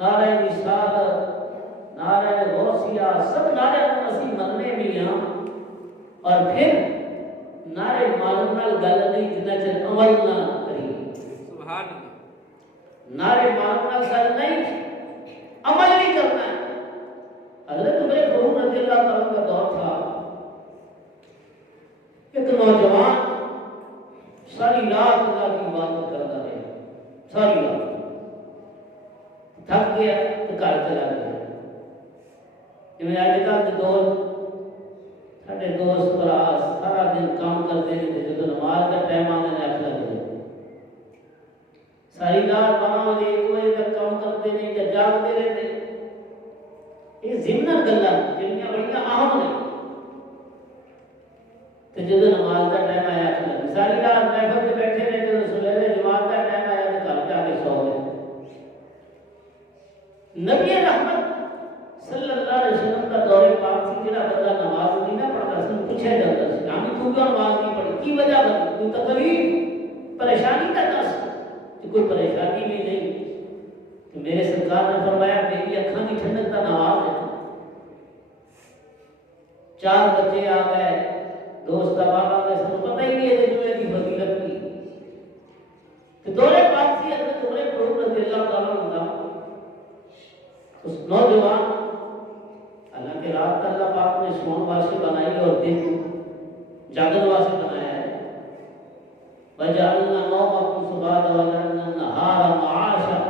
نعرہ رسالت، نعرہ غوثیہ، سب نعرے ہاں اور پھر نعرے مارن نال گل نہیں جنہ چر عمل نہ کری سبحان اللہ نعرے مارن نال گل نہیں عمل بھی کرنا ہے حضرت عمر فاروق رضی اللہ تعالیٰ کا دور تھا ایک نوجوان ساری رات اللہ کی عبادت کرتا رہا ساری رات تھک گیا تو گھر چلا گیا جی اج کل کے دور سارے دوست برا سارا دن کام کرتے ہیں جب نماز کا ٹائم آنے میں آخر لگ جائے ساری رات 12 بجے 1 بجے تک کام کرتے ہیں یا جاگتے رہتے یہ ضمن گلاں جنیاں بڑیاں اہم نے تو جب نماز کا ٹائم آیا آخر لگ ساری رات محفل سے بیٹھے رہے جب سویرے جماعت کا ٹائم آیا تو گھر جا کے سو گئے نبی رحمت صلی اللہ علیہ وسلم کا دور پاک سی جڑا بندہ نماز نہیں نہ پڑھتا سی پوچھا جاتا سی ہم تو کیوں نماز نہیں پڑھی کی وجہ بنی کوئی تکلیف پریشانی کا دس کہ کوئی پریشانی بھی نہیں کہ میرے سرکار نے فرمایا میری اکھاں کی ٹھنڈک کا نماز ہے 4 بچے آ گئے دوست احباب آ گئے سب پتہ ہی نہیں ہے جمعے کی فضیلت کی کہ دور پاک سی حضرت عمر فاروق رضی اللہ تعالیٰ عنہ اس نوجوان حالانکہ رات اللہ پاک نے سون واسطے بنائی اور دن جاگن واسطے بنایا ہے وَجَعَلْنَا نَوْمَكُمْ سُبَاتًا وَجَعَلْنَا النَّهَارَ مَعَاشًا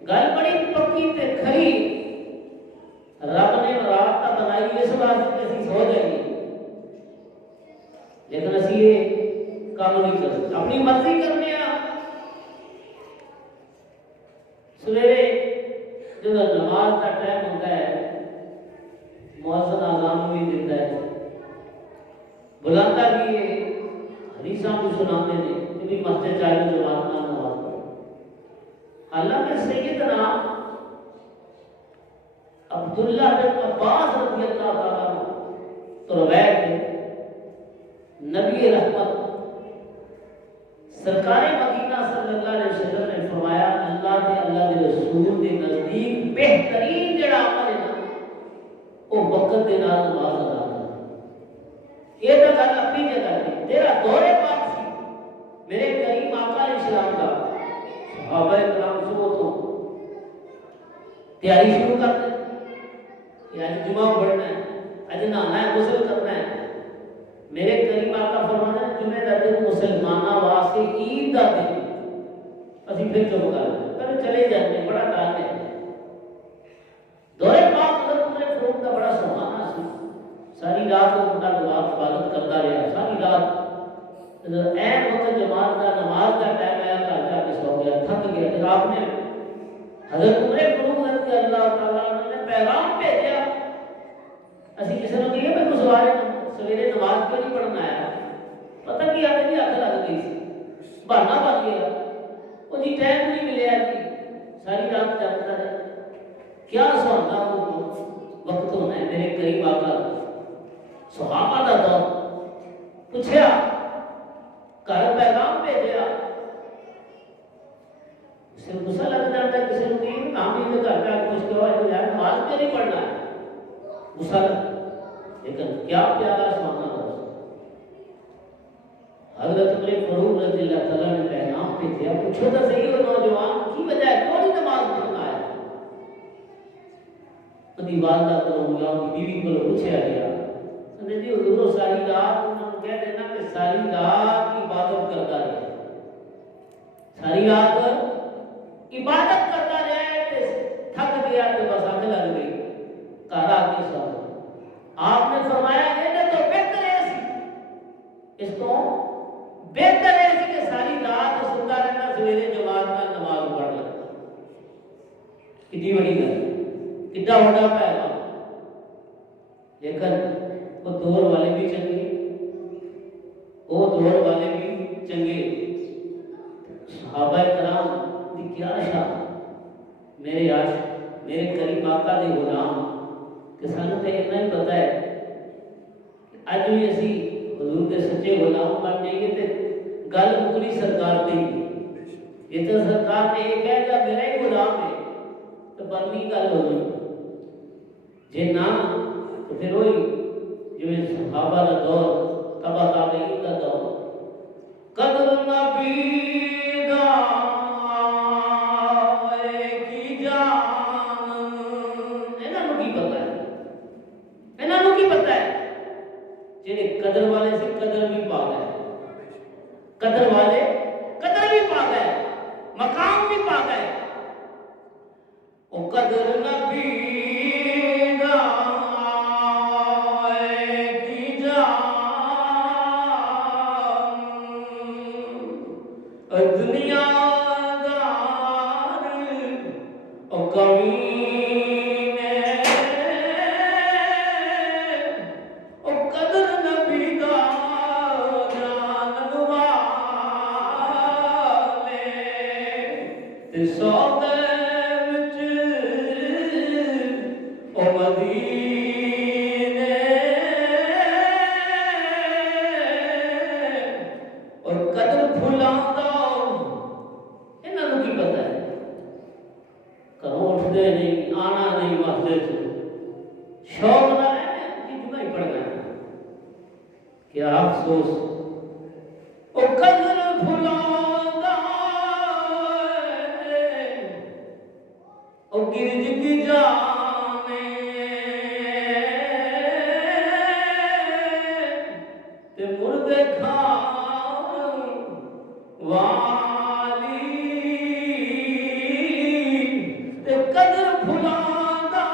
گل بڑی پکی تے کھری رب نے رات تا بنائی اس واسطے کہ اسی سو جائیے لیکن اسی یہ کام نہیں کرتے اپنی مرضی کرنے سویرے جب نماز کا ٹائم ہوتا ہے مؤذن اذان بھی دیتا ہے بلاتا بھی ہے حدیثاں بھی سناتے ہیں کہ بھی مسجد چاہے جماعت نہ نماز پڑھو حالانکہ سیدنا عبداللہ بن عباس رضی اللہ تعالیٰ عنہ تو روایت ہے نبی رحمت سرکار مدینہ صلی اللہ علیہ وسلم نے فرمایا اللہ کے رسول کے نزدیک بہترین جڑا عمل ہے نا وہ وقت کے نال نماز ادا کرنا یہ تو گل اپنی جگہ تھی تیرا دور پاک سی میرے کریم آقا علیہ السلام کا صحابہ کرام صبح تو تیاری شروع کر دیں کہ آج جمعہ پڑھنا ہے آج نہانا ہے غسل کرنا ہے میرے کریم آقا فرمانا ہے جمعہ کا دن مسلمانہ واسطے عید کا دن اسی پھر چپ کر پھر چلے جاتے بڑا ٹائم ہے دور پاک حضرت عمر فاروق کا بڑا سہانا سی ساری رات وہ بڑا عبادت کرتا رہا ساری رات این وقت جماعت کا نماز کا ٹائم آیا گھر جا کے سو گیا تھک گیا پھر آپ نے حضرت عمر فاروق رضی اللہ تعالیٰ عنہ نے پیغام بھیجا اسی کسی نے کہا میں کچھ سویرے نماز کیوں نہیں پڑھنا آیا پتہ کیا کہ اکھ لگ گئی سی بہانا بن گیا وہ جی ٹائم نہیں ملیا جی ساری رات جاگتا ہے کیا سہانا وقت ہونا ہے میرے قریب آقا صحابہ دا دور پوچھا گھر پیغام بھیجا اسے غصہ لگ جاتا ہے کسی نے ہم ہی گھر پہ پوچھ کے ہوا نماز کیوں نہیں پڑھنا ہے غصہ لگ لیکن کیا پیارا سہانا حضرت عمر فاروق رضی اللہ تعالیٰ نے پیغام بھیجا پوچھو تو صحیح ہو نوجوان کی وجہ ہے کون نماز پڑھنا ہے اپنی والدہ کو بیوی کو پوچھا گیا جی حضور ساری رات انہوں نے کہہ دینا کہ ساری رات عبادت کرتا رہے ساری رات عبادت کرتا رہے تھک گیا تو بس آنکھ لگ گئی گھر آ کے سو آپ نے فرمایا یہ تو بہتر ہے اس کو بہتر ہے کہ ساری رات سنتا رہنا سویرے جماعت کا نماز پڑھ لیتا کتنی بڑی گل کتنا بڑا پیغام لیکن وہ دور والے بھی چنگے وہ دور والے بھی چنگے صحابہ کرام دی کیا شان میرے عاشق میرے کریم آقا دے غلام کہ سانو تے اتنا ہی پتہ ہے کہ اج بھی اسی حضور کے سچے غلام بن جائیے تے گل مکلی سرکار تے یہ تو سرکار نے یہ کہہ دیا میرا ہی غلام ہے تو بننی گل ہو گئی جے نہ تو پھر وہی جو صحابہ کا دور تبا تابعین کا دور قدر نبی دا کی جان انہاں نوں کی پتہ ہے انہاں نوں کی پتہ ہے جڑے قدر والے سے قدر بھی پا گئے قدر والے قدر بھی پا گئے مقام بھی پا گئے او قدر نبی دا کی جان دنیا دار او کمینے او قدر نبی دا جانن والے تے سودے وچ او مدینے اور قدر بھلاندا انہاں نوں کی پتہ ہے گھروں اٹھدے نہیں آنا نہیں مسجد شوق نہ رہنے کہ جمعہ ہی پڑھنا ہے کیا افسوس او قدر بھلاندا او گرج کی جانے تے مردے کھان والی تے قدر بھلاندا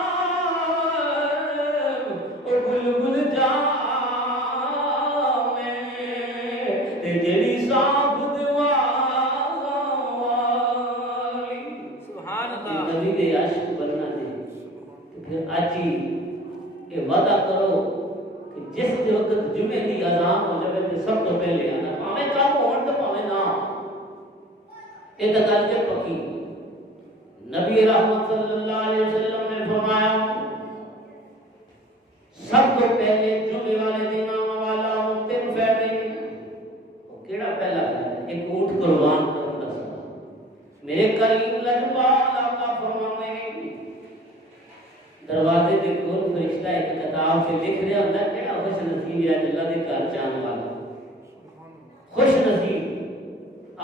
او بلبل جانے تے جڑی صاف دعا والی سبحان اللہ نبی دے عاشق بننا دے تو پھر آج ہی یہ وعدہ کرو کہ جس وقت جمعے کی اذان ہو جائے تو سب تو پہلے آنا پاویں کام ہون تو پاویں نہ یہ تو گل جے پکی نبی رحمت صلی اللہ علیہ وسلم نے فرمایا سب تو پہلے جمعے والے دن آنے والا ہوں تین فائدے وہ کیڑا پہلا فائدہ ایک اونٹ قربان کرنے کا سبب میرے کریم لجپال آقا فرمانے دروازے دے کول فرشتہ ایک کتاب سے لکھ رہا ہوتا ہے کیڑا خوش نصیب ہے اللہ دے گھر جان والا خوش نصیب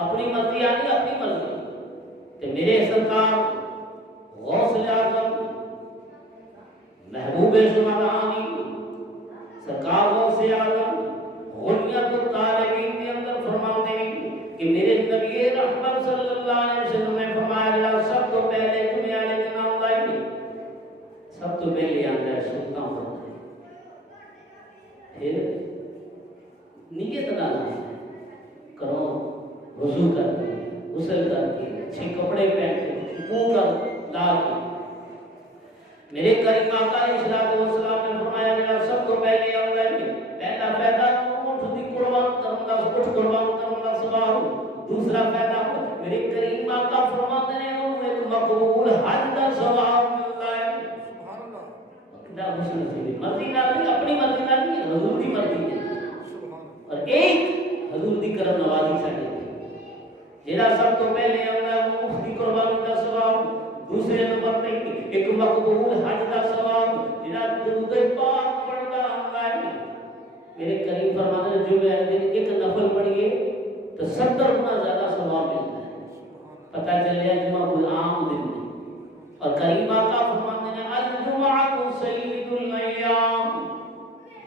اپنی مرضی آنی اپنی مرضی تے میرے سرکار غوث اعظم محبوب زمانانی سرکار غوث اعظم غنیت الطالبین کے اندر فرماتے ہیں کہ میرے نبی رحمت صلی اللہ علیہ وسلم نے فرمایا اللہ سب تو پہلے جمعے والے دن آؤں گا سب تو پہلے آتا ہے سلطان ہوتا ہے پھر نیت نہ کرو وضو کر کے غسل کر کے اچھے کپڑے پہن کے منہ کا لا کے میرے کریم آقا علیہ السلام نے فرمایا کہ سب کو پہلے آؤں گا پہلا فائدہ اونٹ دی قربان کروں گا اونٹ قربان کروں گا سواب دوسرا فائدہ میرے کریم آقا فرماتے ہیں انہوں ایک مقبول حج کا ثواب ملتا ہے سبحان اللہ کتنا خوش نصیب مرضی نہ نہیں اپنی مرضی نہ نہیں حضور دی مرضی ہے اور ایک حضور دی کرم نوازی ساڈے جڑا سب تو پہلے آندا ہے اونٹ دی قربانی کا ثواب دوسرے نمبر پہ ایک مقبول حج کا ثواب جڑا درود پاک پڑھتا آندا ہے میرے کریم فرماتے ہیں جمعے والے دن ایک نفل پڑھیے تو 70 گنا زیادہ ثواب ملتا ہے پتہ چلیا جمعہ کوئی عام دن نہیں اور کریم آقا فرماتے ہیں الجمعہ سید الایام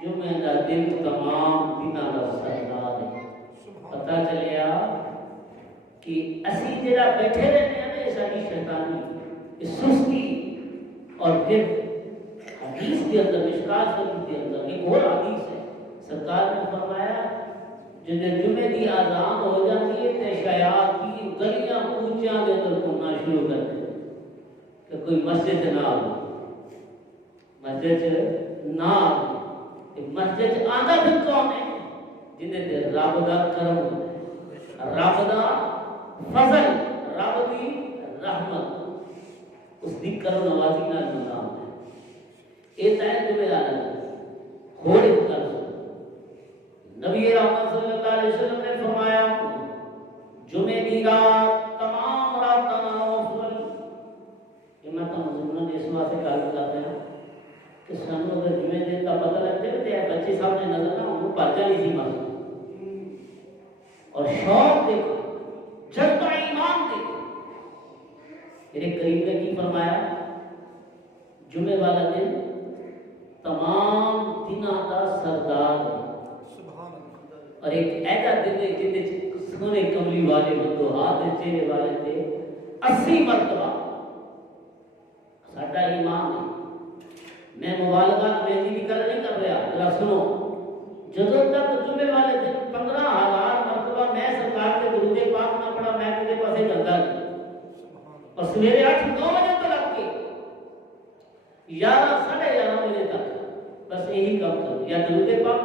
جمعہ کا دن تمام دنوں کا سردار ہے پتہ چلیا کہ اسی جڑا بیٹھے رہنے ہیں نا ساری شیطانی اس سستی اور پھر حدیث کے اندر مشکات شریف کے اندر ایک اور حدیث ہے سرکار نے فرمایا جن جمعے کی اذان ہو جاتی ہے تے شیاطین گلیاں کوچیاں کے اندر گھومنا شروع کر دے کہ کوئی مسجد نہ ہو مسجد نہ ہو مسجد آندا پھر کون ہے جنہیں تے رب دا کرم ہوتا ہے رب دا فضل رب دی رحمت اس دی کرم نوازی نال نظام ہے اے تے جمعے والا ہوڑے کر نبی رحمت صلی اللہ علیہ وسلم نے فرمایا جمعے کی رات تمام راتوں نالوں افضل یہ میں تمہیں اس واسطے گل کر رہا کہ سانو اگر جمعے دن کرتے تھے بچے سامنے نظر نہ ہوں پر جانی تھی ماں اور شوق دیکھو جذبہ ایمان دیکھو میرے قریب نے کی فرمایا جمعے والا دن تمام دنوں کا سردار اور ایک ایسا دن ہے جن سونے کملی والے بندو ہاتھ چہرے والے تھے 80 مرتبہ ساڈا ایمان ہے میں مبالغہ انگریزی کی گل نہیں کر رہا ذرا سنو جدوں تک جمعے والے دن 15,000 مرتبہ میں سرکار کے درود پاک نہ پڑھا میں کسی پاسے جاتا نہیں اور سویرے 8-9 بجے تو لگ کے 11-11:30 بجے تک بس یہی کام کروں یا درود پاک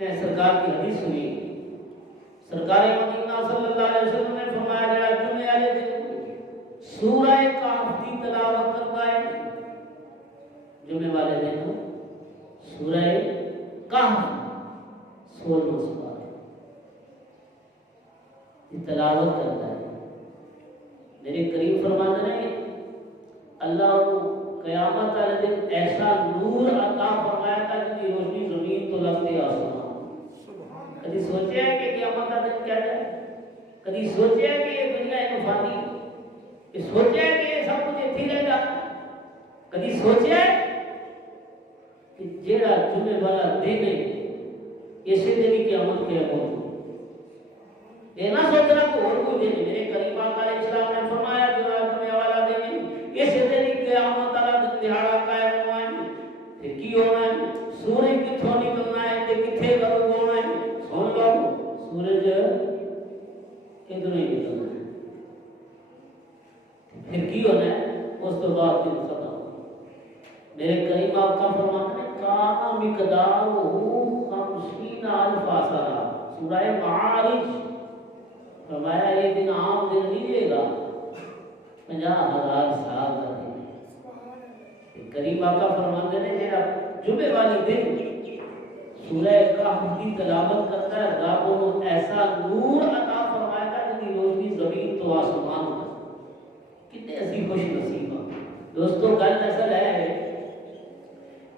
میں سرکار کی حدیث سنی سرکار مدینہ صلی اللہ علیہ وسلم نے فرمایا جڑا جمعے والے دن سورہ کہف کی تلاوت کرتا ہے جمعے والے دن سورہ کہف 16 سورہ کی تلاوت کرتا ہے میرے کریم فرماتے ہیں اللہ کو قیامت والے دن ایسا نور عطا فرمایا تھا جس کی روشنی زمین تو لگتے آسمان کبھی سوچے ہے کہ قیامت کا دن کیا جائے کبھی سوچے ہے کہ یہ دنیا ایک فانی کہ سوچے ہے کہ یہ سب کچھ اتھی رہ جاتا کبھی سوچے ہے کہ جیڑا جمعے والا دن ہے اسی دن کی قیامت کیا ہو یہ نہ سوچنا کہ اور کوئی دن میرے کریم آقا علیہ السلام نے فرمایا جو جمعے والا دن ہے اسی دن کی قیامت والا دن دہاڑا قائم ہوا ہے پھر کی ہونا ہے سورج کتھوں نکلنا ہے تے کتھے غروب ہونا ہے سن لو سورج ادھر ہی نکلنا ہے پھر کی ہونا ہے اس تو بعد دن ختم میرے کریم آقا فرماتے ہیں کانا مقدارہ 50,000 سنہ سورہ معارج فرمایا یہ دن عام دن نہیں لے گا 50,000 سال کا دن کریم آقا فرماتے ہیں جڑا جمعے والے دن سورہ کہف کی تلاوت کرتا ہے رب کو ایسا نور عطا فرمایا تھا جس کی روشنی زمین تو آسمان تک کتنے ایسی خوش نصیب ہیں دوستو گل اصل ہے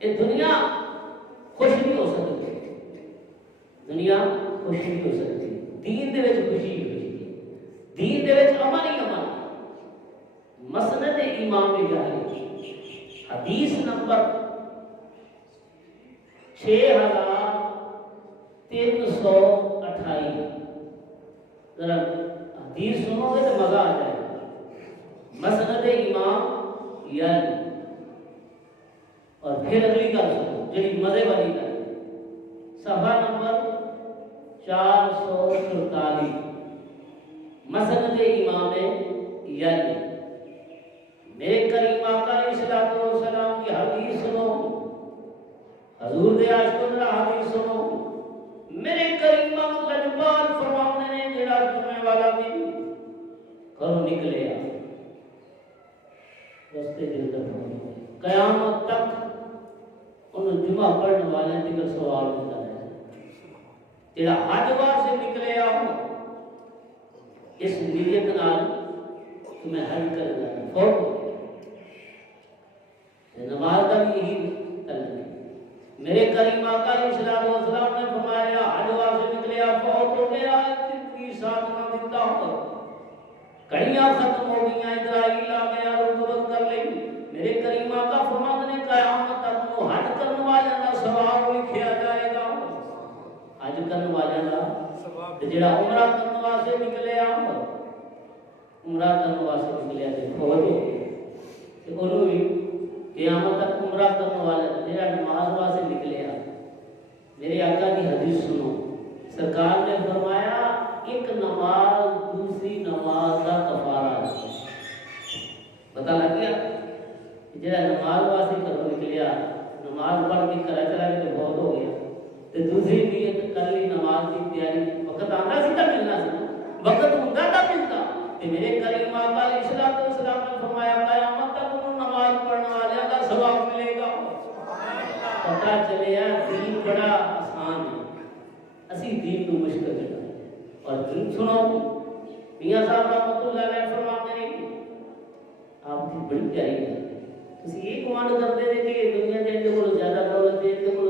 یہ دنیا خوش نہیں ہو سکتی دنیا خوش نہیں ہو سکتی دین دے وچ خوشی خوشی دین دے وچ امن ہی امن مسند امام جاہلی حدیث نمبر 6328 ذرا حدیث سنو گے تو مزہ آ جائے مسند امام یعنی اور پھر اگلی گل سنو جڑی مزے والی گل صفحہ نمبر 444 مسند امام یعنی میرے کریم آقا علیہ السلام کی حدیث سنو حضور دے عاشقوں کی حدیث سنو میرے کریم آقا لجپال فرماتے ہیں جڑا جمعے والا دن گھروں نکلے رستے دل تک قیامت تک ان جمعہ پڑھنے والے تک سوال ہوتا ہے جڑا حج واسطے نکلے اس نیت نال تمہیں حج کرنا ہے فوت نماز کا بھی یہی طلب ہے میرے کریم آقا علیہ السلام نے فرمایا حج واسطے نکلے فوت ہو گیا زندگی ساتھ نہ دیتا ہوں کڑیاں ختم ہو گئی اسرائیل آ گیا رکوت کر لی میرے کریم آقا فرماتے ہیں قیامت تک وہ حج کرنے والے کا ثواب لکھیا جائے گا حج کرنے والے کا ثواب جڑا عمرہ کرنے واسطے نکلے عمرہ کرنے واسطے نکلے تے فوت ہو تے انہوں بھی قیامت تک عمرہ کرنے والا جڑا نماز واسطے نکلے میرے آقا کی حدیث سنو سرکار نے فرمایا ایک نماز دوسری نماز کا کفارہ ہے پتہ لگ گیا جڑا نماز واسطے کرو نکلیا نماز پڑھ کے کرا چلا کے بہت ہو گیا تے دوسری نیت کر لی نماز کی تیاری وقت آندا سی تا ملنا سی وقت ہوندا تا ملتا تے میرے کریم آقا علیہ السلام نے فرمایا قیامت تک انہوں نماز پڑھنے والے کا ثواب ملے گا پتہ چلیا دین بڑا آسان ہے اسی دین کو مشکل ہے اور دین سنو میاں صاحب رحمۃ اللہ علیہ فرماتے ہیں آپ کی بڑی پیاری ہے تسی یہ کمانڈ کرتے ہیں کہ دنیا دے اندر کو زیادہ دولت دے اندر کو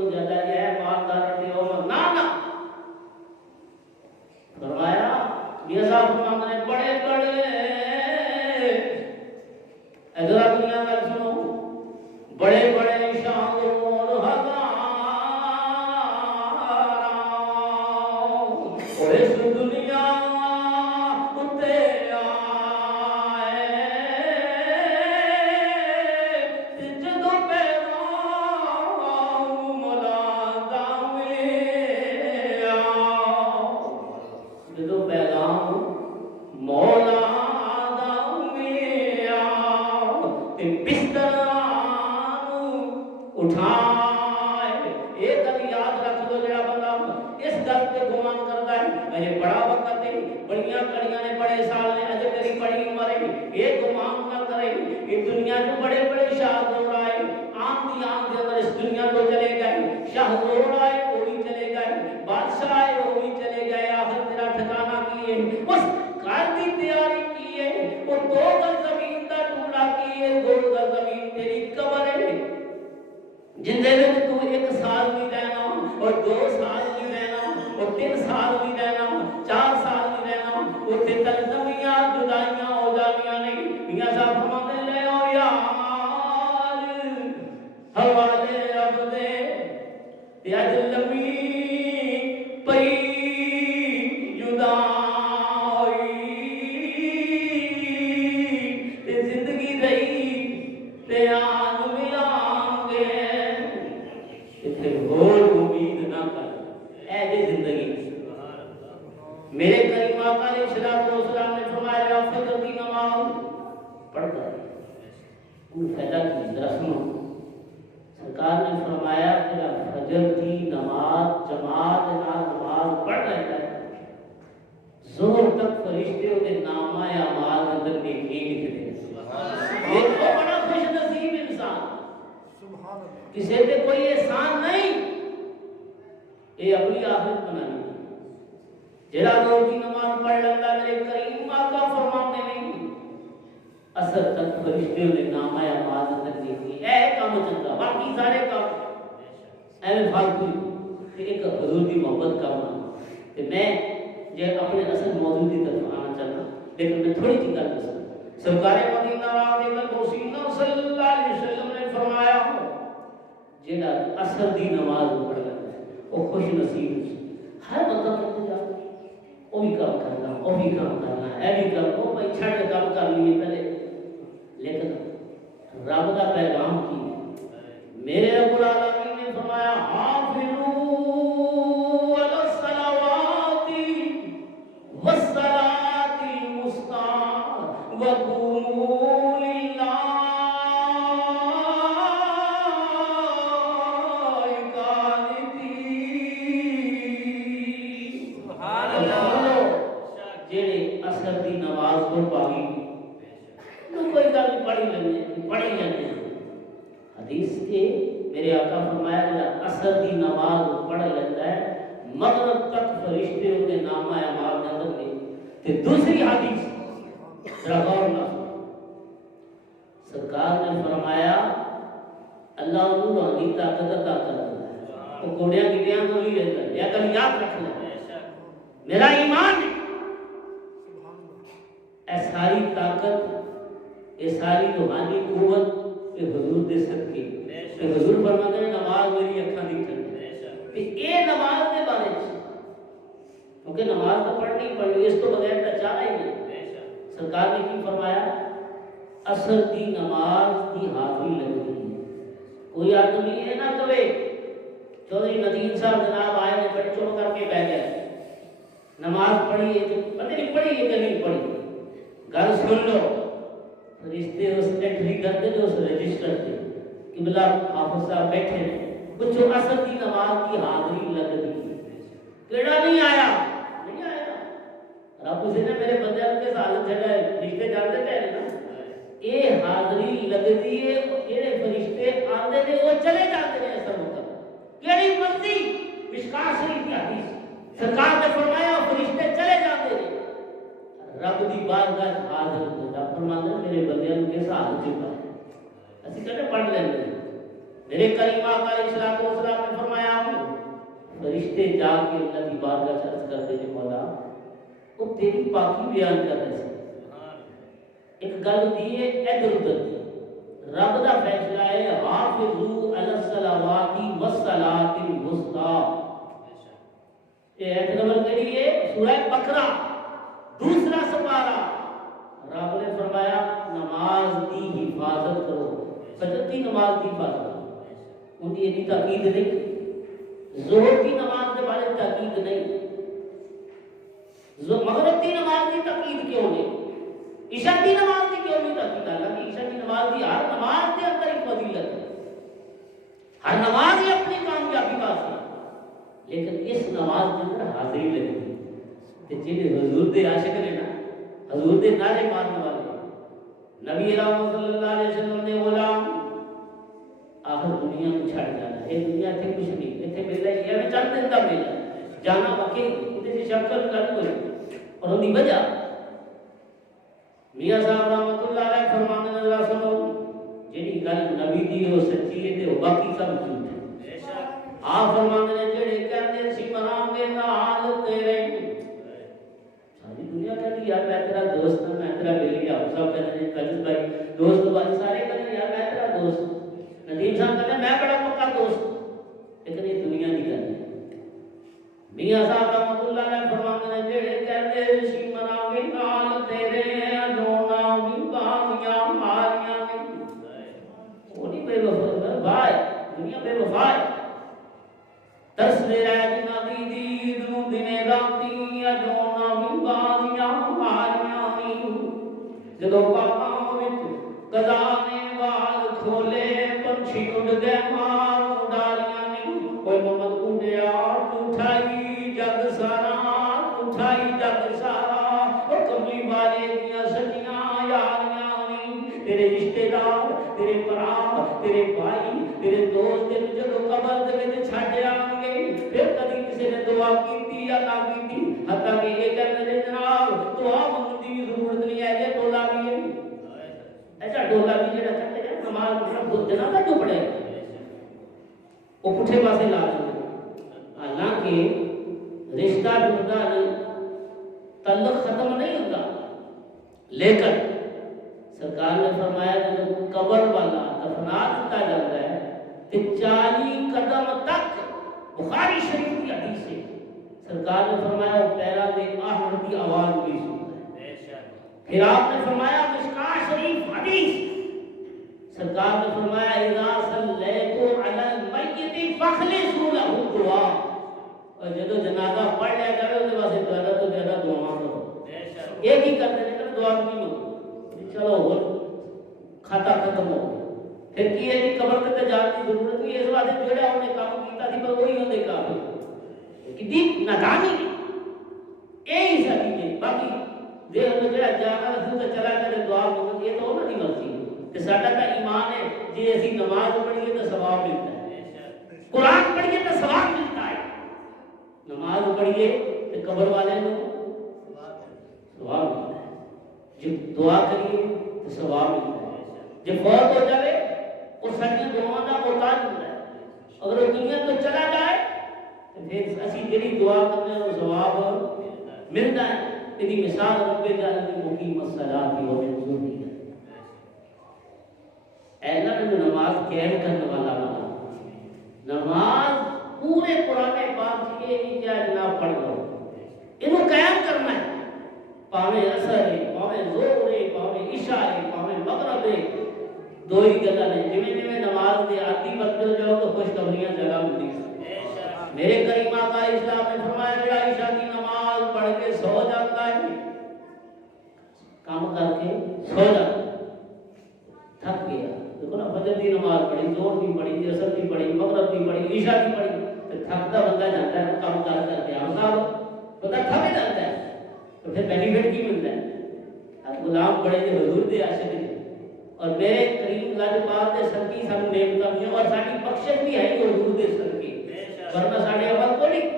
اٹھائے ایک گل یاد رکھ لو جڑا بندہ اس گل تے گمان کردا ہے اجے بڑا وقت ہے بڑیاں کڑیاں نے بڑے سال نے اجے میری بڑی عمر ہے یہ گمان نہ کرے کہ دنیا جو بڑے بڑے شاہ دور آئے آم دی اندر اس دنیا تو چلے گئے شاہ دور آئے وہ بھی چلے گئے بادشاہ آئے وہ بھی چلے گئے آخر تیرا ٹھکانہ کی ہے اس گھر کی تیاری کی ہے وہ 2 گز زمین کا ٹکڑا کی ہے 2 گز زمین تیری قبر ہے جن دے وچ تو 1 سال بھی رہنا اور 2 سال بھی رہنا اور 3 سال بھی رہنا 4 سال بھی رہنا اوتھے تک نویاں جدائیاں ہو جانیاں نہیں میاں صاحب فرماتے لے او یار حوالے رب دے تے اج لمبی پئی جدائی تے زندگی رہی تے آن ملان گے تے اور امید نہ کر اے جی زندگی میرے کریم آقا علیہ السلام نے فرمایا فجر کی نماز پڑھتا ہے ان فائدہ کی ذرا سنو سرکار نے فرمایا کہ فجر کی نماز جماعت نماز پڑھ لیتا ہے ظہر تک فرشتے کے نامہ اعمال اندر نیکی لکھ دیں یہ تو بڑا خوش نصیب انسان کسی پہ کوئی احسان نہیں یہ اپنی آخرت بنانی جڑا ظہر کی نماز پڑھ لیتا میرے کریم آقا فرماتے نہیں اثر تک فرشتے نے نامہ اعمال اندر نیکی اے کام چنگا باقی سارے کام ایویں فالتو ایک حضور کی محبت کرنا کہ میں یہ اپنے اصل موضوع کی طرف آنا چاہتا لیکن میں تھوڑی سی گل دسوں سرکار مدینہ والا حسین صلی اللہ علیہ وسلم نے فرمایا جڑا اثر دی نماز پڑھ لیتا ہے وہ خوش نصیب ہر بندہ کہتے جا وہ بھی کام کرنا وہ بھی کام کرنا اے بھی کام وہ بھائی چھڑ کے کام کر لیے پہلے لیکن رب کا پیغام کی میرے رب العالمین نے فرمایا حافظوا علی الصلوات والصلاة الوسطى وقوموا للہ قانتین سبحان اللہ جڑے اثر دی نماز کو پائی کوئی گل پڑھی لینے حدیث کے میرے آقا فرمایا جب اثر دی نماز پڑھ لیتا ہے مغرب تک فرشتے ان کے نامہ اعمال میں اندر نہیں تے دوسری حدیث غور نہ سرکار نے فرمایا اللہ انہوں روحانی طاقت عطا کرتا ہے وہ گھوڑیاں گٹیاں کو نہیں لیتا ہے یا کل یاد رکھ لیں میرا ایمان اے ساری طاقت یہ ساری روحانی قوت یہ حضور دے صدقے کہ حضور فرماتے ہیں نماز میری اکھاں دیکھن تے اے نماز دے بارے کیونکہ نماز تو پڑھنی اس تو بغیر تو چاہ ہی نہیں سرکار نے کی فرمایا اثر دی نماز کی حاضری لگتی ہے کوئی آدمی یہ نہ کہے چودھری ندیم صاحب جناب آئے نے بڑے چپ کر کے بیٹھ گئے نماز پڑھی ہے تو پتہ نہیں پڑھی ہے کہ نہیں پڑھی گل سن لو فرشتے اس انٹری کرتے ہیں اس رجسٹر پہ کہ بلا حافظ صاحب بیٹھے ہیں کچھ اثر کی نماز کی حاضری لگ دی کیڑا نہیں آیا رب سے نے میرے بندے کے ساتھ جگہ فرشتے جانتے تھے نا یہ حاضری لگ دی ہے یہ فرشتے آندے نے وہ چلے جاتے ہیں اثر ہوتا کیڑی مرضی مشکاہ شریف کی حدیث سرکار نے فرمایا فرشتے چلے جاتے ہیں رب دی بارگاہ حاضر ہو رب فرماتا ہے میرے بندیاں کے ساتھ چکا ہے اسی کہتے پڑھ لیتے ہیں میرے کریم آقا علیہ السلام نے فرمایا فرشتے جا کے اللہ کی بارگاہ سے عرض کرتے ہیں مولا وہ تیری پاکی بیان کر رہے ہیں ایک گل دی ہے ادھر ادھر رب دا فیصلہ ہے حافظوا علی الصلوات والصلاة الوسطى یہ ایک نمبر کہی ہے سورہ بقرہ دوسرا سپارہ رب نے فرمایا نماز کی حفاظت کرو فجر کی نماز کی حفاظت کرو ان کی اتنی تاکید نہیں ظہر کی نماز کے بارے میں تاکید نہیں مغرب کی نماز کی تاکید کیوں نہیں عشاء کی نماز کی کیوں نہیں تاکید حالانکہ عشاء کی نماز کی ہر نماز کے اندر ایک فضیلت ہے ہر نماز ہی اپنی کامیابی واسطے، لیکن اس نماز کے اندر حاضری لگی تے جڑے حضور دے عاشق نے نا، حضور دے نعرے مارنے والے، نبی رحمت صلی اللہ علیہ وسلم نے غلام آخر دنیا کو چھڑ جانا، یہ دنیا تھے کچھ نہیں، اتنے ملنا ہی ہے چند دن کا ملنا جانا واقعی اتنے سے شکل کر ہوئی اور ان کی وجہ میاں صاحب رحمت اللہ علیہ فرمانے نظر سنو جیڑی گل نبی دی ہو سچی ہے تے وہ باقی سب جھوٹ ہے۔ آپ فرمانے نے جڑے کہتے سی منام گے نال تیرے، ساری دنیا کہتی یار میں تیرا دوست ہوں، میں تیرا بیلی ہوں، سب کہتے ہیں کلس بھائی دوست بھائی سارے کہتے ہیں یار میں تیرا دوست ہوں، ندیم صاحب کہتے ہیں میں بڑا پکا دوست ہوں، لیکن یہ دنیا کی گل ہے۔ میاں صاحب رحمت اللہ علیہ فرمانے نے جڑے کہتے سی منام گے نال تیرے جونا بھی باغیاں ماریاں وہ نہیں بے وفا بھائی، دنیا بے وفا ہے۔ ترس دے رہے جنابی دی دو دنے راتی جونا بھی باغیاں ماریاں جدو پاپاں وچ گزانے وال کھولے پنچھی اڑ گئے مار اڈاریاں نہیں کوئی محمد اڈیا اٹھائی جگ سارا اٹھائی جگ سارا وہ کملی والے دیاں سجیاں یاریاں نہیں تیرے رشتے دار تیرے پرا تیرے بھائی تیرے دوست تیرے جدو قبر دے وچ چھڈ آن گے پھر کبھی کسی نے دعا کیتی یا نہ کیتی حتیٰ کہ یہ کہنے لے جناب دعا منگنے کی ضرورت نہیں ہے یہ ڈولا بھی ہے ایسا ڈولا بھی جڑا کہتے ہیں نماز پڑھنا جنازہ کیوں پڑھے وہ پٹھے پاسے لا دیں حالانکہ رشتہ ٹوٹتا نہیں تعلق ختم نہیں ہوتا لیکن سرکار نے فرمایا جب قبر والا دفنا دیتا جاتا ہے کہ 40 قدم تک بخاری شریف کی حدیث ہے سرکار نے فرمایا وہ پیرا دے آہٹ کی آواز بھی سنتا ہے۔ پھر آپ نے فرمایا مشکاہ شریف حدیث سرکار نے فرمایا اذا صلیتو علی المیت فخلصوا له دعا اور جدو جنازہ پڑھ لیا کرو اس واسطے زیادہ تو زیادہ دعا کرو ایک ہی کرتے ہیں کہ دعا نہیں مانگو چلو کھاتا ختم ہو پھر کی ہے کہ قبر تے جان کی ضرورت نہیں اس واسطے جڑا انہوں نے کام کیتا تھی پر وہی ہوندے کافی کتنی نادانی یہی ساری ہے باقی دیکھ لو جڑا جانا رسول تے چلا کرے دعا مانگو یہ تو انہوں نے مرضی ہے کہ ساڈا تا ایمان ہے جی اسی نماز پڑھیے تو ثواب ملتا ہے قرآن پڑھیے تو ثواب ملتا ہے نماز پڑھیے تو قبر والے کو ثواب ملتا ہے جب دعا کریے تو ثواب ملتا ہے جب فوت ہو جائے اور ساری دعاؤں کا محتاج ہوتا ہے اگر وہ دنیا تو چلا جائے تو پھر اسی جڑی دعا کرنے وہ ثواب ملتا ہے تیری مثال رب العالمین مقیم الصلاۃ و من ذریہ اے اللہ نے نماز قائم کرنے والا بنا نماز پورے قرآن پاک سے یہ نہیں کیا جناب پڑھ لو انہوں قائم کرنا ہے پاویں اثر ہے پاویں ظہر ہے پاویں عشاء ہے پاویں مغرب ہے دو ہی گلا نے جویں نماز دے عادی بدل جاؤ تو خوشخبریاں زیادہ ملتی ہیں میرے کریم آقا اسلام نے فرمایا جڑا عشاء کی نماز پڑھ کے سو جاتا ہے کام کر کے سو جاتا ہے تھک گیا دیکھو نا فجر کی نماز پڑھی زور بھی پڑھی اثر بھی پڑھی مغرب بھی پڑھی عشاء بھی پڑھی تو تھکتا بندہ جاتا ہے کام کر کے ہم صاحب بندہ تھک جاتا ہے تو پھر بینیفٹ کی ملتا ہے غلام بڑے جو حضور دے عاشق ہیں اور میرے کریم لاج پاک دے سر کی سب نعمتاں ہیں اور ساری بخشش بھی ہے حضور دے سر کی ورنہ ساڈے عمل کو نہیں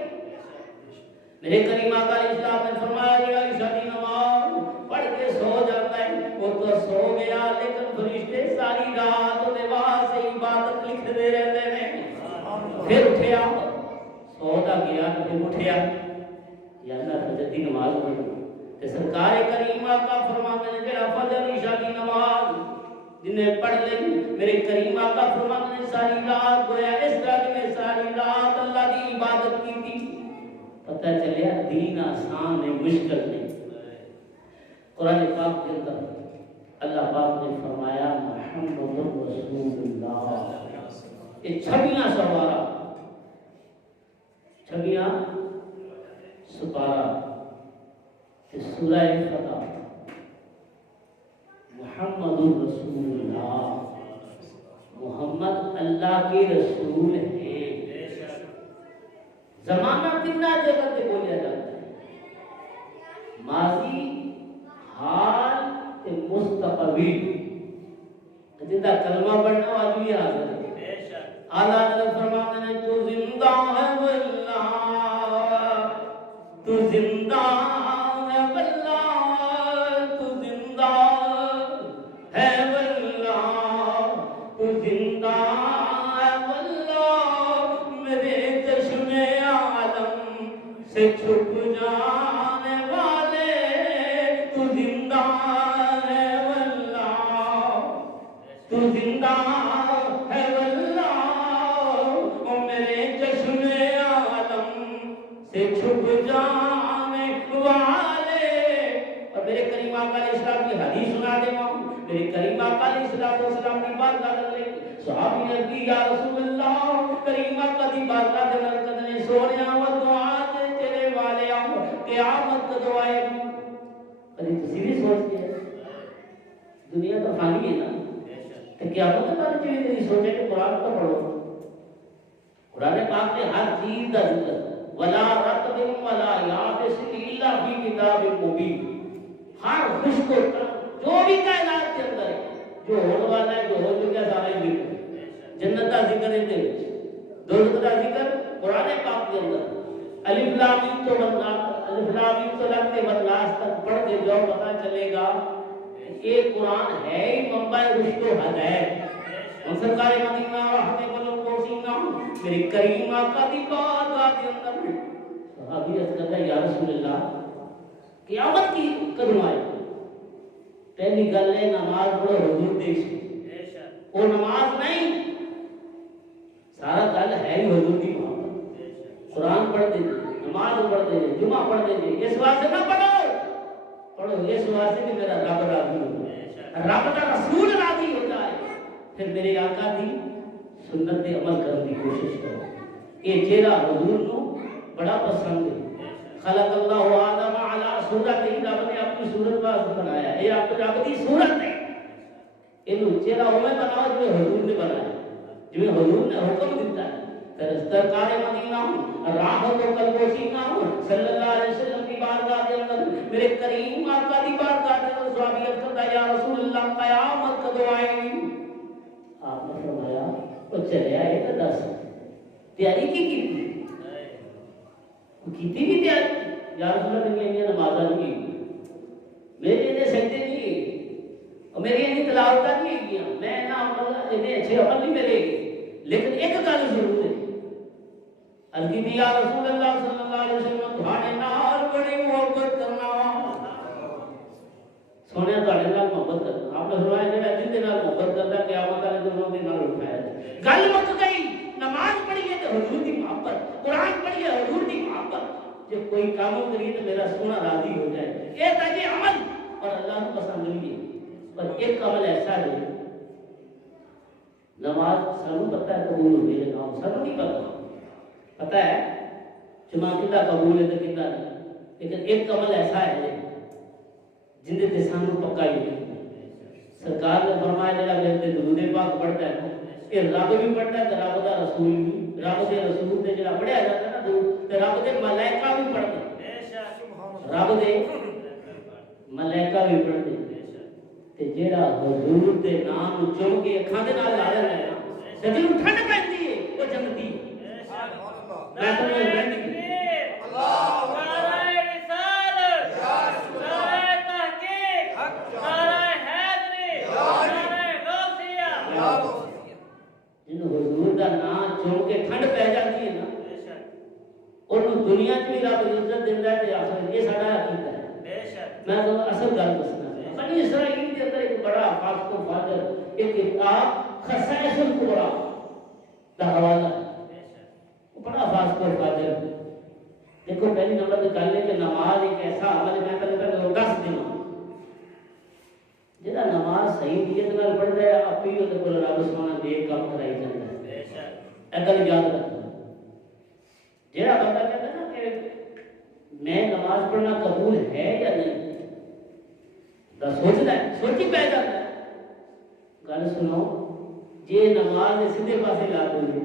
میرے کریم آقا اسلام نے فرمایا جڑا عشاء کی نماز پڑھ کے سو جاتا ہے وہ تو سو گیا لیکن فرشتے ساری رات دے واسطے عبادت لکھتے رہتے ہیں پھر اٹھیا سو دا گیا پھر اٹھیا یا اللہ فجر کی نماز پڑھی تے سرکار کریم آقا فرماتے ہیں جڑا فجر عشاء کی نماز جنہیں پڑھ لی میرے کریم آقا فرماتے ہیں ساری رات گویا اس طرح میں ساری رات اللہ کی عبادت کی تھی پتہ چلیا دین آسان ہے مشکل نہیں قرآن پاک کے اندر اللہ پاک نے فرمایا محمد رسول اللہ یہ چھبیاں سوارا چھبیاں سپارہ کہ سورہ فتح محمد رسول اللہ محمد اللہ کے رسول ہیں. زمانہ کتنا جگہ پہ بولیا جاتا ہے ماضی حال تے مستقبل جندا کلمہ پڑھنا والا بھی حاضر ہے. اعلیٰ حضرت فرماتے ہیں تو زندہ ہے واللہ تو زندہ ہے واللہ تو زندہ ہے واللہ تو زندہ ہے واللہ میرے چشم عالم سے چھپ جانے والے تو زندہ ہے واللہ تو زندہ ہے واللہ او میرے چشم عالم سے چھپ جانے والے. اور میرے کریم آقا علیہ السلام کی حدیث سنا دے ماں. میرے کریم آقا علیہ السلام کی بات کر لے صحابی نے کی یا رسول اللہ کریم آقا دی بات کا دل کرنے سونیا و دعا دے تیرے والے قیامت کدو آئے گی. کبھی کسی بھی سوچ کے دنیا تو فانی ہے نا تو قیامت کے بارے میں نہیں سوچے کہ قرآن کا پڑھو. قرآن پاک میں ہر چیز کا ذکر ولا رتب ولا یابس الا فی کتاب مبین. ہر خوش کو جو بھی کائنات کے اندر ہے جو ہونے والا ہے جو ہو چکا سارا ہی ذکر ہے. جنت کا ذکر ہے دوزخ کا ذکر قرآن پاک کے اندر. الف لام میم تو الف لام میم تو لگ کے بدلاس تک پڑھ کے جو پتہ چلے گا یہ قرآن ہے ہی منبع رشد و ہدایت. سرکار مدینہ رحمت اللہ کوسینا میری کریم آقا دی بات کے اندر صحابی عرض کرتا ہے یا رسول اللہ قیامت کی کدو آئے. پہلی گل ہے نماز پڑھو حضور دیکھ سے وہ نماز نہیں سارا گل ہے ہی حضور کی محبت. قرآن پڑھ دے نماز پڑھ دے جمعہ پڑھ دے اس واسطے نہ پڑھو پڑھو اس واسطے کہ میرا رب راضی ہو جائے رب کا رسول راضی ہو جائے پھر میرے آقا دی سنت پہ عمل کرنے کی کوشش کرو. یہ چہرہ حضور کو بڑا پسند ہے. خلق اللہ آدم علی صورت ہی رب نے اپنی صورت واسطے بنایا ہے. یہ آپ رب کی صورت ہے یہ چہرہ وہ بناؤ جو حضور نے بنایا جو حضور نے حکم دیتا ہے. سرکار مدینہ راحت و قلب و سینہ صلی اللہ علیہ وسلم کی بارگاہ کے اندر میرے کریم آقا دی بارگاہ کے اندر صحابیت کرتا یا رسول اللہ قیامت کدو آئے گی. آپ نے فرمایا وہ چلے آئے تو دس تیاری کی بھی تیاری یا رسول اللہ نے یہ نمازہ نہیں کی میرے انہیں سجدے نہیں کی اور میری انہیں تلاوتہ نہیں کیا میں نہ انہیں اچھے عمل نہیں ملے لیکن ایک گل ضرور ہے عرض کی یا رسول اللہ صلی اللہ علیہ وسلم تھانے نال بڑی محبت کرنا سونے تھانے نال محبت کرنا. آپ نے فرمایا جڑا جن دے نال محبت کرتا قیامت والے دنوں دے نال اٹھایا گل مک گئی. نماز پڑھیے تو حضور دی محبت قرآن پڑھیے حضور دی محبت جب کوئی کام کریے تو میرا سونا راضی ہو جائے یہ تاکہ عمل اور اللہ کو پسند نہیں ہے. پر ایک عمل ایسا ہے نماز سانو پتہ ہے قبول ہوئی ہے نام سانو نہیں پتہ ہے جمعہ کتا قبول ہے تو کتا نہیں لیکن ایک عمل ایسا ہے جن دے سانو پکا ہی ہے. سرکار نے فرمایا جڑا میرے درود پاک پڑھتا ہے یہ رب بھی پڑھتا ہے رب دا رسول بھی رب دے رسول تے جڑا پڑھیا جاتا ہے نا درود تے رب دے ملائکہ بھی پڑھتے ہیں رب دے ملائکہ بھی پڑھتے ہیں تے جڑا حضور دے نام چوم کے اکھاں دے نال لا لینا ہے تے جی ٹھنڈ پیندی ہے وہ جنتی میں تو اللہ نعرہ رسالت نعرہ تحقیق نعرہ حیدری نعرہ غوثیہ جن حضور دا نام چوم کے ٹھنڈ پہ جاتی ہے نا انہوں دنیا کی رب عزت دیندا ہے تے آخر یہ ساڈا عقیدہ ہے. میں تو اصل گل دسنا بنی اسرائیل کے اندر ایک بڑا فاسق و فاجر ایک کتاب خصائص الکبریٰ دا حوالہ ہے بڑا فاسق و فاجر. دیکھو پہلی نمبر پہ گل ہے کہ نماز ایک ایسا عمل میں پہلے دس دینا جہاں نماز صحیح نیت نال پڑھتا ہے آپ ہی وہ رب سونا نیک کام کرائی جاتا ہے. یہ گل یاد رکھنا جہاں بندہ کہتا ہے نا کہ میں نماز پڑھنا قبول ہے یا نہیں سوچتا ہے سوچی پہ جاتا ہے. گل سنو جے نماز دے سیدھے پاسے لا دے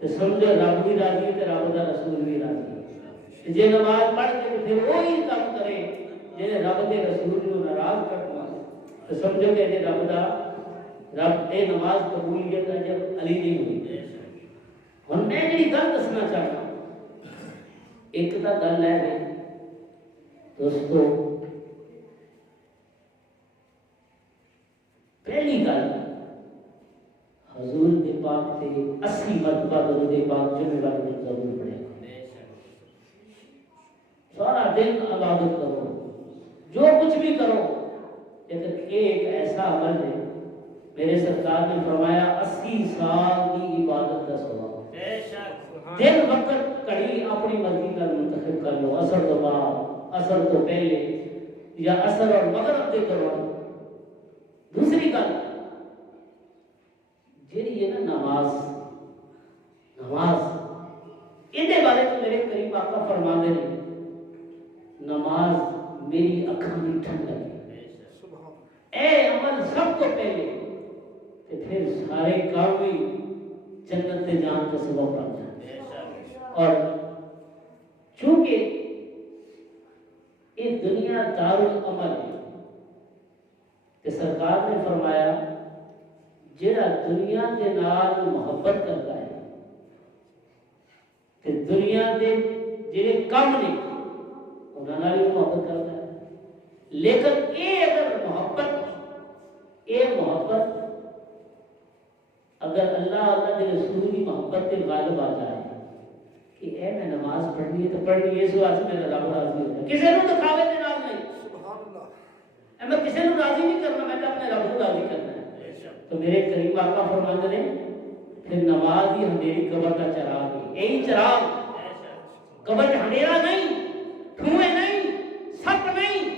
تو سمجھو رب بھی راضی ہے تو رب دا رسول بھی راضی ہے. جے نماز پڑھ کے پھر وہی کام کرے جے رب دے رسول کو ناراض کرنا تو سمجھو کہ رب اے نماز قبولیت اجر علی نہیں ہوئی. ہن میں جی گل دسنا چاہتا ایک تا گل ہے دوستو پہلی گل حضور دے پاک تے 80 مرتبہ درود پاک جمعے والے دن ضرور پڑھے. سارا دن عبادت کرو جو کچھ بھی کرو لیکن ایک ایسا عمل ہے میرے سرکار نے فرمایا 80 سال کی عبادت کا ثواب. دن وقت کڑی اپنی مرضی کا منتخب کر لو اثر تو بعد اثر تو پہلے یا اثر اور مغرب دے کرو. دوسری گل جیڑی ہے نا نماز یہ بارے میں میرے قریب آقا فرماندے نے نماز میری اکھاں دی ٹھنڈک ہے. اے عمل سب تو پہلے تے پھر سارے کام بھی جنت تے جان کا سبب بن جاتے. اور چونکہ یہ دنیا دارالعمل ہے تے سرکار نے فرمایا جڑا دنیا دے نال محبت کرتا ہے تے دنیا دے جڑے کام نے انہاں نال بھی محبت کرتا ہے. لیکن اے اگر محبت اگر اللہ کے رسول کی محبت کے غالب آ جائے کہ اے میں نماز پڑھنی ہے تو پڑھنی ہے اس واسطے میرا رب راضی ہوتا ہے. کسی نے دکھاوے کے نام نہیں سبحان اللہ میں کسی نے راضی نہیں کرنا میں تو اپنے رب کو راضی کرنا ہے. تو میرے قریب آقا فرماتے نے پھر نماز ہی اندھیری قبر کا چراغ ہے. یہی چراغ قبر کا اندھیرا نہیں دھوئیں نہیں سب نہیں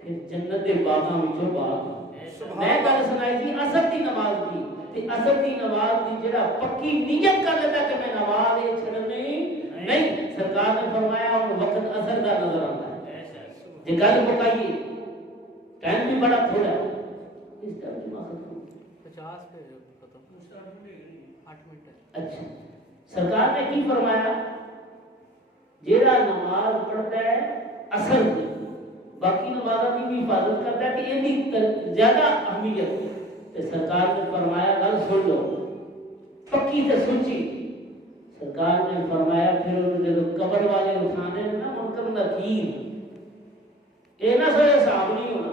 پھر جنت کے باغاں وچوں باغ. میں گل سنائی تھی اثر دی نماز دی تے اثر دی نماز دی جڑا پکی نیت کر لیتا کہ میں نماز یہ چھڑنی نہیں سرکار نے فرمایا اور وقت اثر دا نظر آتا ہے. یہ گل مکائیے ٹائم بھی بڑا تھوڑا ہے اس ٹائم کی بات 50 پہ ختم 8 منٹ. اچھا سرکار نے کی فرمایا جیڑا نماز پڑھتا ہے اثر دی باقی نمازوں کی بھی حفاظت کرتا ہے کہ یہ زیادہ اہمیت تے سرکار نے فرمایا گل سن لو پکی تے سچی. سرکار نے فرمایا پھر جب قبر والے اٹھانے نا منکر نکیر یہ نہ سوچے صاحب نہیں ہونا.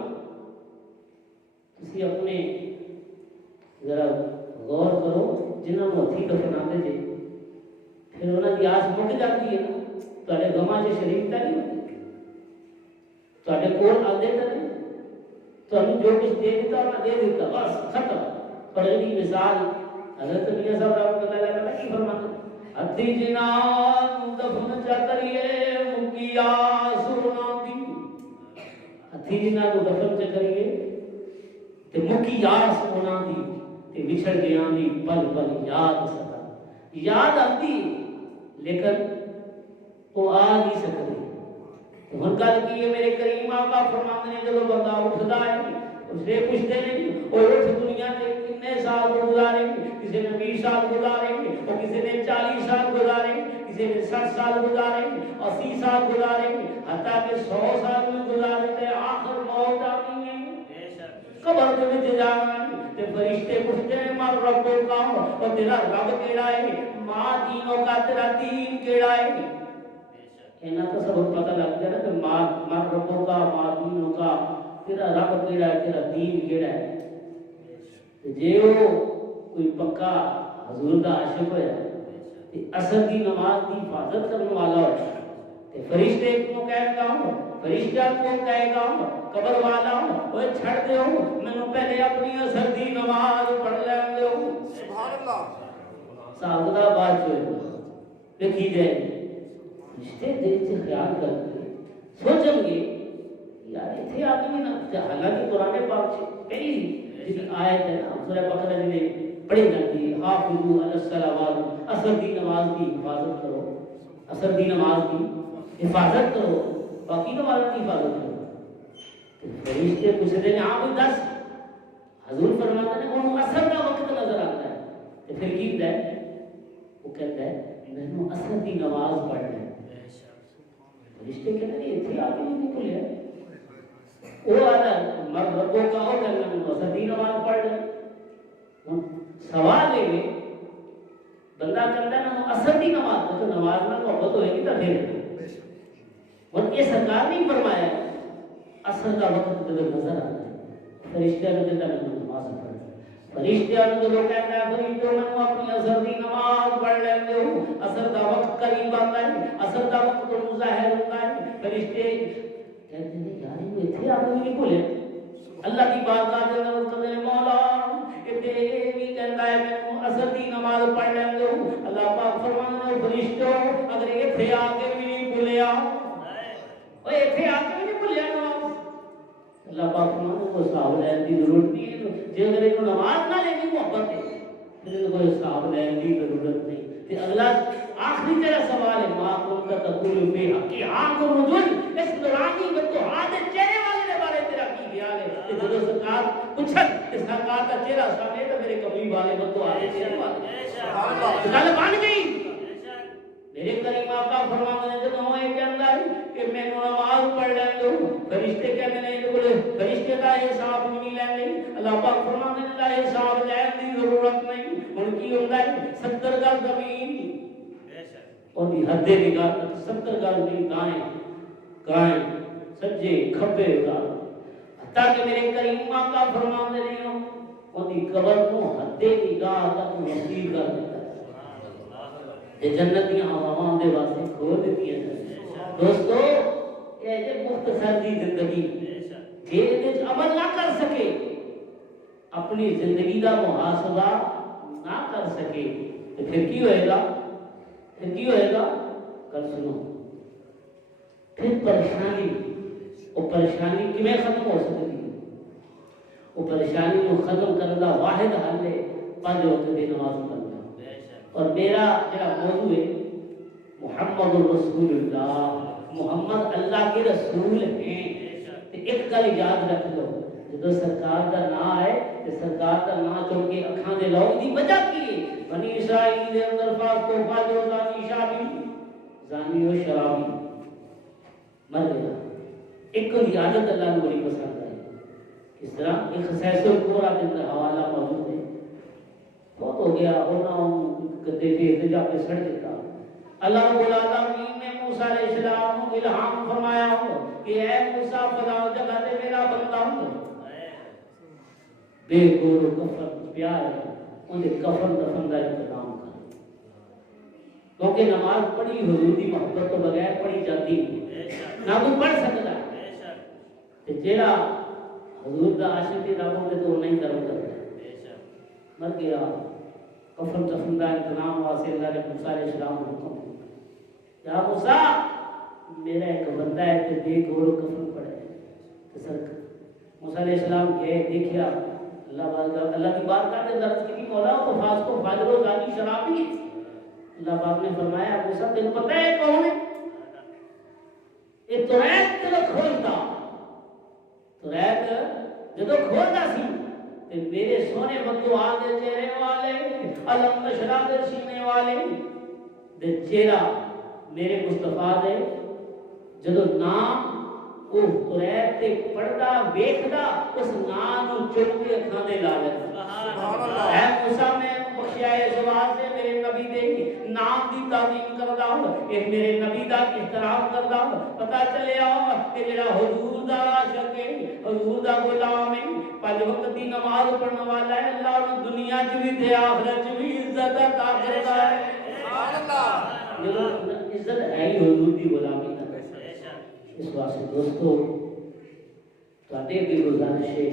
تسی اپنے ذرا غور کرو جنہاں کو ہتھی دفناتے جے پھر انہاں دی آس مک جاتی ہے نا تواڈے غماں چ شریک تا نہیں تواڈے کول آندے تے نہیں تانوں جو کچھ دے دیتا انہاں دے دیتا بس ختم. پر یہ مثال حضرت میاں صاحب رحمۃ اللہ علیہ نے کی فرماتے ہتھی جنان دفن چا کریے مکیا سونا دی ہتھی جنان کو دفن چا کریے تے مکیا سونا دی تے بچھڑ گیا دی پل پل یاد سدا یاد آتی لیکن وہ آ نہیں سکتے. تو ہن گل کی ہے میرے کریم آقا فرماتے ہیں جب بندہ اٹھدا ہے اس سے پوچھتے ہیں وہ اٹھ دنیا کے کتنے سال گزارے کسی نے 20 سال گزارے اور کسی نے 40 سال گزارے کسی نے 60 سال گزارے 80 سال گزارے حتیٰ کہ 100 سال بھی گزارے تے آخر موت آنی ہے قبر دے وچ جانا تے فرشتے پوچھتے ہیں مر ربو کا اور تیرا رب کیڑا ہے ماں دینوں کا تیرا دین کیڑا ہے. اینا تو سب پتہ لگ گیا نا کہ مر ربو کا ماں دینوں کا تیرا رب کیڑا ہے تیرا دین کیڑا ہے. جے وہ کوئی پکا حضور دا عاشق ہویا تے اثر دی نماز دی حفاظت کرنے والا ہویا تے فرشتے کو کہے گا فرشتہ کو کہے گا قبر والا وہ چھڑ دیو مینوں پہلے اپنی اثر دی نماز پڑھ لین دیو سبحان اللہ صاحب دا بات جو دیکھی جائے رشتے دل سے خیال کر کے سوچیں گے یار اتنے آدمی نا حالانکہ قرآن پاک سے پہلی جن آیت ہے نا سورہ بقرہ جنہیں پڑھی جاتی ہے حافظوا علی الصلوات اثر دی نماز کی حفاظت کرو اثر دی نماز کی حفاظت کرو باقی نمازوں کی حفاظت کرو. فرشتے پوچھتے ہیں آپ دس حضور فرماتے ہیں وہ اثر کا وقت نظر آتا ہے تو پھر کی ہوتا ہے وہ کہتا ہے میں نے اثر کی نماز پڑھنا ہے فرشتے کہتے ہیں اتنے آ کے نہیں بھولیا وہ آتا مرد ربوں کا ہو کرنا میں اثر کی نماز پڑھ رہے سوال ہے بندہ کرتا ہے نا اثر کی نماز تو نماز میں محبت ہوئے گی تو پھر اور یہ سرکار نہیں فرمایا اثر کا وقت نظر آتا ہے فرشتہ نے کہتا ہے نماز پڑھ فرشتہ نے جو کہتا ہے فرشتوں نے اپنی اثر کی نماز پڑھ لیندے ہو اثر کا وقت قریب آتا ہے اثر کا وقت تو مظاہر ہوتا ہے فرشتے کہتے ہیں یار یہ اتنے آگے نہیں بھولے اللہ کی بارگاہ کے اندر کہتے ہیں مولا اتنے بھی کہتا ہے میں اثر کی نماز پڑھ لیندے ہو اللہ پاک فرماتے ہیں فرشتوں اگر اتنے آگے بھی نہیں بھولیا وہ اتنے آگے بھی نہیں بھولیا نماز اللہ پاک فرماتے ہیں کوئی صاحب لینے کی ضرورت نہیں ہے جی اگر ایک نماز نہ لینی محبت ہے پھر کوئی صاحب لینے کی ضرورت نہیں پھر اگلا آخری تیرا سوال ہے ماں کون کا تقول بے حقی آنکھ و رجل اس نورانی میں تو آدھے چہرے والے نے بارے تیرا کی خیال ہے کہ جدو سرکار پوچھت کہ سرکار کا چہرہ سامنے تو میرے کملی والے میں تو آدھے چہرے والے گل بن گئی میرے کریم آقا فرماتے ہیں جب وہ یہ کہتا ہے کہ میں نماز پڑھ لیں دو فرشتے کہتے ہیں کہ بولے فرشتے کا حساب نہیں لینے اللہ پاک فرماتے ہیں کہ حساب لینے کی ضرورت نہیں ان کی ہوتا ہے 70 گز زمین اور بھی حد نگاہ تک 70 گز نہیں دائیں سجے کھبے گا حتیٰ کہ میرے کریم آقا فرماتے ہیں ان کی قبر کو حد نگاہ تک وسیع کر دیتا ہے جنتیاں ہواواں دے واسطے کھول دیتی ہیں دوستو یہ ہے مختصر دی زندگی جے وچ عمل نہ کر سکے اپنی زندگی دا محاسبہ نہ کر سکے تو پھر کی ہوئے گا کل سنو پھر پریشانی وہ پریشانی کیویں ختم ہو سکتی ہے وہ پریشانی کو ختم کرنے کا واحد حل ہے 5 وقت کی نماز پڑھنا اور میرا جڑا موضوع ہے محمد رسول اللہ محمد اللہ کے رسول ہیں تو ایک گل یاد رکھ لو جب سرکار کا نام ہے تو سرکار کا نام چون کے اکھاں دے لو دی وجہ کی ہے بنی اسرائیل دے اندر فاس کو فاجو زانی شابی زانی و شرابی مر گیا ایک کی عادت اللہ نے بڑی پسند ہے اس طرح ایک خصائص القرآن کے اندر حوالہ موجود ہے بہت ہو گیا اور گدے پہ ارتجا پہ سڑ دیتا اللہ رب العالمین نے موسیٰ علیہ السلام کو الہام فرمایا ہو کہ اے موسیٰ فلاں جگہ دے میرا بندہ ہوں بے گور و کفن پیار ہے انہیں کفن دفن کا انتظام کر کیونکہ نماز پڑھی حضور دی محبت تو بغیر پڑھی جاتی نہ کوئی پڑھ سکتا ہے جیڑا حضور دا عاشق رب ہوتے تو نہیں کرتا مر گیا کفن دفن کا انتظام واسطے اللہ نے موسیٰ علیہ السلام کو حکم یا موسیٰ میرا ایک بندہ ہے کہ بے گور کفن پڑے تو سر موسیٰ علیہ السلام گئے دیکھیا اللہ کی بات کرتے درس کی مولا تو فاس کو فاجر و زانی شرابی اللہ پاک نے فرمایا موسیٰ تجھے پتہ ہے کون ہے یہ توریت جدو کھولتا توریت جدو کھولتا سی کہ میرے سونے بندو آدھے چہرے والے علم نشرہ دے سینے والے دے چہرہ میرے مصطفیٰ دے جدو نام وہ قریب تے پڑھدا ویکھدا اس نام نو چن کے اکھاں دے لا لیتا اے موسیٰ میں بخشیا اس واسطے میرے نبی دے نام دی تعظیم کردا ہوں اے میرے نبی دا احترام کردا ہوں پتہ چلیا کہ جڑا حضور دا عاشق ہے حضور دا غلام ہے 5 وقت دی نماز پڑھنے والا ہے اللہ نے دنیا چ بھی تے آخرت چ بھی عزت عطا کردا ہے سبحان اللہ عزت ہے ہی حضور دی غلامی دا اس واسطے دوستو تواڈے بھی گزارش ہے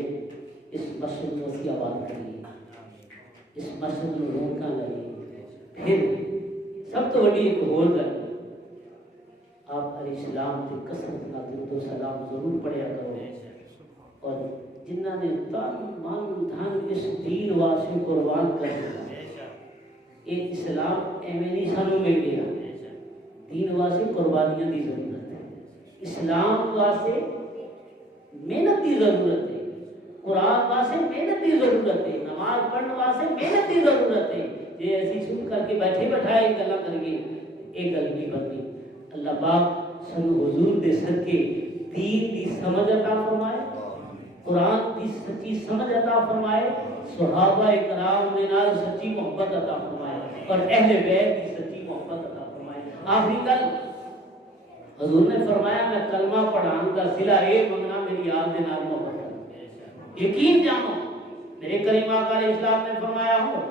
اس مسجد کو اسی آباد کریے اس مسجد کو رونقاں لگے پھر سب تو بڑی ایک اور گل آپ علیہ السلام کی کثرت نال درود و سلام ضرور پڑھیا کرو اور جنہاں نے تن من دھن اس دین واسطے قربان کر دیا یہ اسلام ایویں نہیں سانو مل گیا دین واسطے قربانیاں دی ضرورت ہے اسلام واسطے محنت کی ضرورت ہے قرآن واسطے محنت کی ضرورت ہے، نماز پڑھنے واسطے محنت کی ضرورت ہے. جی ایسی چپ کر کے بیٹھے بٹھائے گلا کریے ایک گل نہیں بنتی. اللہ پاک سن حضور دے صدقے دین دی سمجھ عطا فرمائے، قرآن دی سچی سمجھ عطا فرمائے، صحابہ کرام دے نال سچی محبت عطا فرمائے اور اہل بیت کی سچی محبت عطا فرمائے. آخری گل حضور نے فرمایا میں کلمہ پڑھان کا صلہ اے منگنا میری یاد دے نال محبت کرو. یقین جانو میرے کریم آقا علیہ السلام نے فرمایا ہو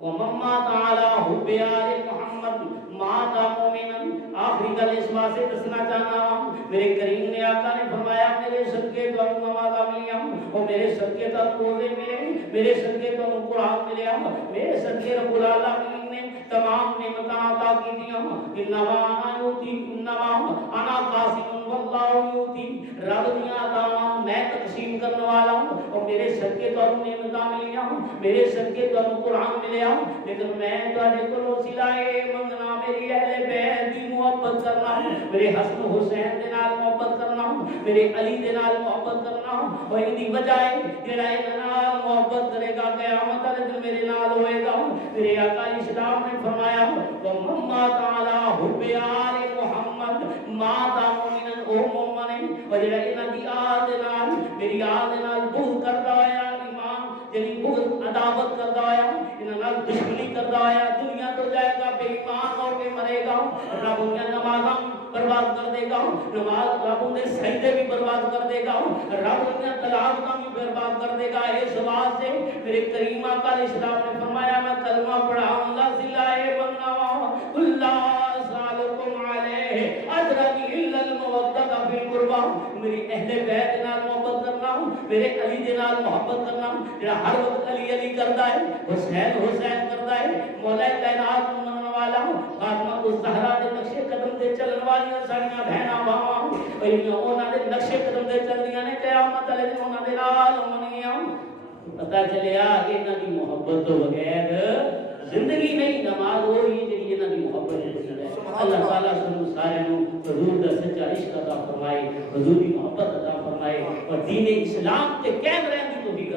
وَمَمَّا تَعَالَى حُبِّ آلِ محمد مَاتَ مُؤْمِنًا. آخری گل اس بات سے دسنا چاہنا ہوں میرے کریم نے آقا نے فرمایا میرے صدقے تو نمازاں ملیاں اور میرے صدقے تو روزے ملے، میرے صدقے تو قرآن ملیا، میرے صدقے رب العالمین نے تمام نعمتاں عطا کی دیاں. انما انا یوتی انما انا قاسم واللہ یوتی. رب دیاں عطاواں میں تقسیم کرنے والا ہوں اور میرے صدقے تو نعمتاں ملیاں، میرے صدقے تو قرآن ملیا. لیکن میں تواڈے کولوں صلائے منگنا میری اہل بیت دی محبت کرنا، میرے حسن حسین دے نال محبت کرنا، میرے علی دے نال محبت کرنا. اور ان دی وجہ ہے جڑا انہاں نال محبت کرے گا قیامت والے دن میرے نال ہوئے گا. میرے آقا اسلام نے فرمایا وَمَمَّا تَعَالَى حُبِّ آلِ محمد مَاتَ مُؤْمِنًا. او مومن اور جڑا انہاں دی آل دے نال میری آل دے نال بغض کردا ہویا ایمان یعنی بغض عداوت کردا ہویا انہاں نال دشمنی کردا ہویا دنیا تو جائے گا بے ایمان ہو کے مرے گا. رب انہاں نمازاں برباد کر دے گا، نماز رب انہیں سجدے بھی برباد کر دے گا، رب انہیں طلاق کا بھی برباد کر دے گا. اس بات سے میرے کریم آقا علیہ السلام نے فرمایا میں کلمہ پڑھاؤں گا صلائے منگنا اللہ سالکم علیہ اجرا الا المودۃ فی القربہ. میری اہل بیت نال محبت کرنا، میرے علی دے نال محبت کرنا. جڑا ہر وقت علی علی کردا ہے، حسین حسین کردا ہے، مولا کائنات منن والا فاطمہ الزہرا دے نقشے قدم دے چلن والیاں ساڈیاں بہناں باواں انہاں دے نقشے قدم دے چل رہیاں نے قیامت والے دن انہاں دے نال ہونگیاں. پتہ چلیا کہ انہاں دی محبت تو بغیر زندگی نہیں. نماز وہی جڑی انہاں دی محبت ہے. اللہ تعالیٰ سنو سارے نو حضور دا سچا عشق عطا فرمائے، حضور دی محبت عطا فرمائے اور دین اسلام تے قائم رہن دی توفیق